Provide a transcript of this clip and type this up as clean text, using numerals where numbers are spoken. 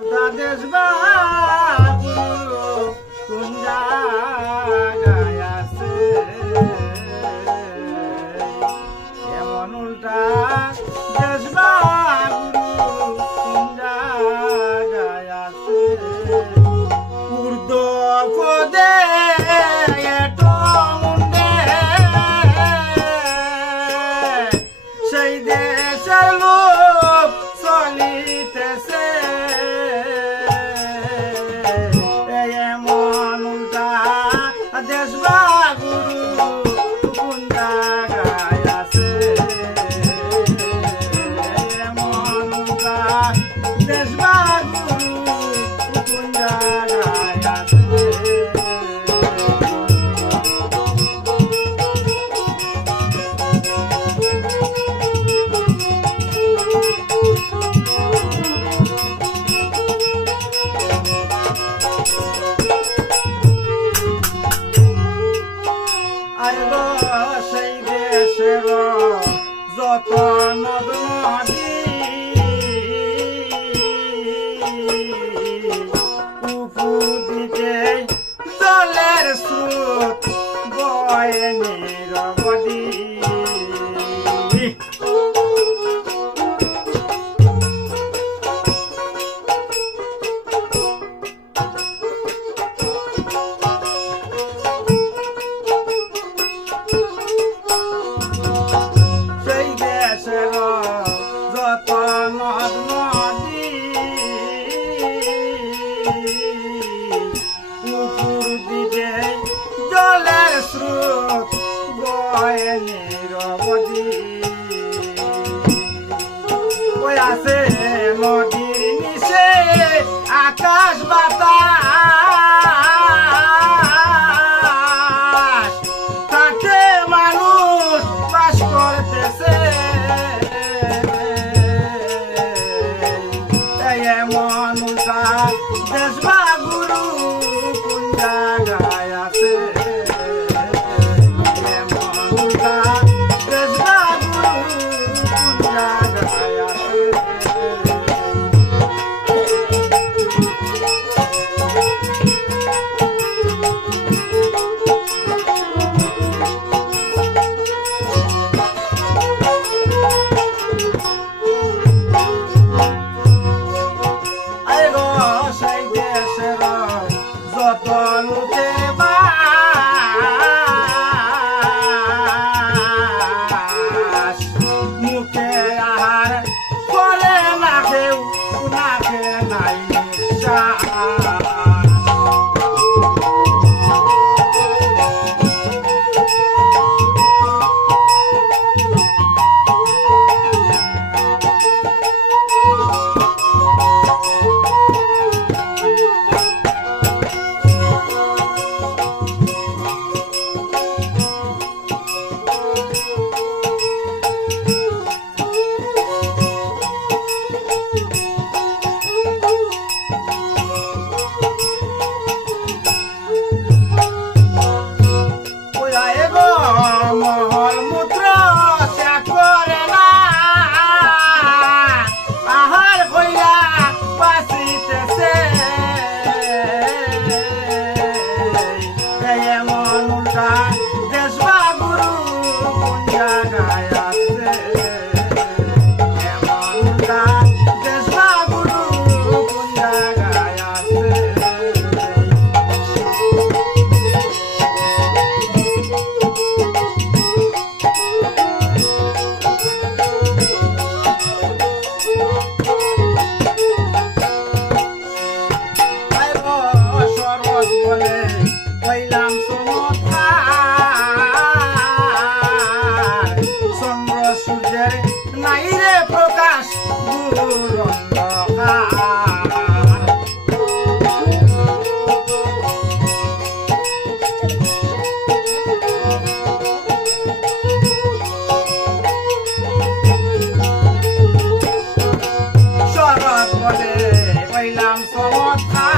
দেশ বাবু কোন জায়গায় আছে এমন উল্টা দেশ বাবু কোন জায়গায় আছে উর্দু পদে এটো মুন্ডে সেই দেশের লোক চলিতেছে দেশ বাগুরু কোন জায়গায় আছে দেশ বাগুরু কোন জায়গায় আছে সেই দেশের যত নদ নদী উপর দিকে জলের স্রোত বয়ে নিরবধি যত নদ নদী উপর দিকে জলের স্রোত বয়ে নিরবধি ওই আছে নদীর নিচে আকাশ বাতাস তাতে মানুষ বাস করতেছে এমন উল্টা দেশ বাগুরু কোন জায়গায় আছে এমন উল্টা দেশ বাগুরু কোন জায়গায় আছে যত লোকে বাস মুখে আহার করে না কেউ নাকে নাই নিঃশ্বাস মহল মূত্র সে করে না আহার কইরা বাঁচিতেছে এমন উল্টা দেশ বাগুরু কোন জায়গায় আছে এমন উল্টা দেশ বাগুরু কোন জায়গায় আছে বলে হইলাম চমৎকার চন্দ্র সূর্যের নাই রে প্রকাশ দূর অন্ধকার শরৎ বলে হইলাম চমৎকার